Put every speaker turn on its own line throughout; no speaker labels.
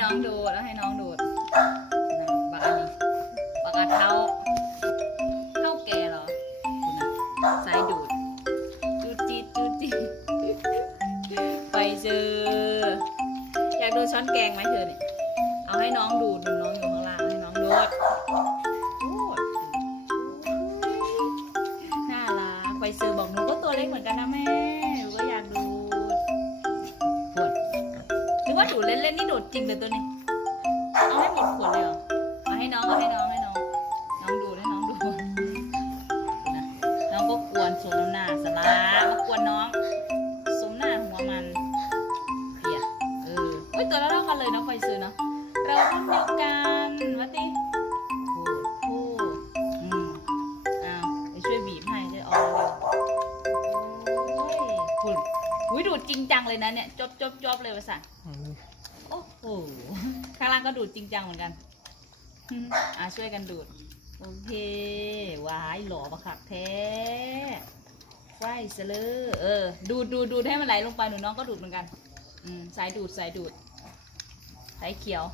น้องดูดแล้วให้น้องดูดนะบักอันนี้บากอันเท้าเท่าแก่เหรอคุณนะสายดูดจูดจีดจูดจีดไปเจอ อยากดูช้อนแกงไหมเธอเนี่ยเอาให้น้องดูดูน้องอยู่ข้างล่างให้น้องดูดดู ว่าดูเล่นๆนี่ดูจริงเลยตัวนี้ เอาให้หมดขวดเลยเหรอเอาให้น้องเอาให้น้องให้น้อง น้องดูให้น้องดูนะน้องก็กวนสวมน้ำหน้าสลามากวนน้องสวมหน้าหัวมันเพียเออเฮ้ยตัวละเท่ากันเลยนาะไฟซื้อเนาะ เรารุ่นเดียวกันวัดดิโอ้โหอืมอ้าวไปช่วยบีบให้ช่วยออกเลยโอ้ยคุณ อุ้ยดูดจริงจังเลยนะเนี่ยจบจบจบเลยภาษาโอ้โหข้างล่างก็ดูดจริงจังเหมือนกันอืมอะช่วยกันดูด โอเควายหล่อประคักแท้ไฟเสลอเออ ดูดดูดดูดให้มันไหลลงไปหนูน้องก็ดูดเหมือนกัน อืมสายดูดสายดูดสายเขียว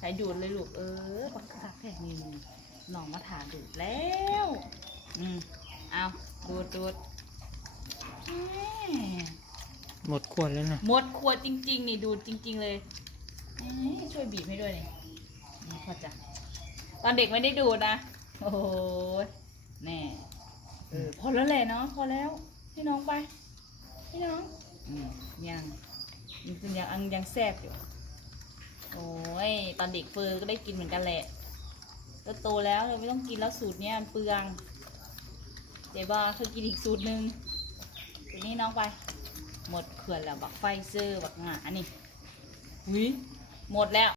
สายดูดเลยลูกเออประคักแท้นี่น้องมาถาดูดแล้ว อืมเอาดูดดูดแหม
ดขวดแล้วนะ
หมดขวดจริง ๆ นี่ดูดจริง ๆ เลยเอ้ยช่วยบีบให้ด้วยนี่นี่พอจะตอนเด็กไม่ได้ดูดนะ โอ้โหแน่เออพอแล้วแหละเนาะพอแล้วให้น้องไปให้น้องอืมยังยังยังยังยังแซ่บอยู่โอ้ยตอนเด็กเฟิร์ก็ได้กินเหมือนกันแหละก็โตแล้วเราไม่ต้องกินแล้วสูตรเนี้ยเปลืองเดี๋ยวบ้าเธอกินอีกสูตรหนึ่งทีนี้น้องไป หมดเขื่อนแล้วบักไฟเซอร์บักหงาอันนี้หุยหมดแล้ว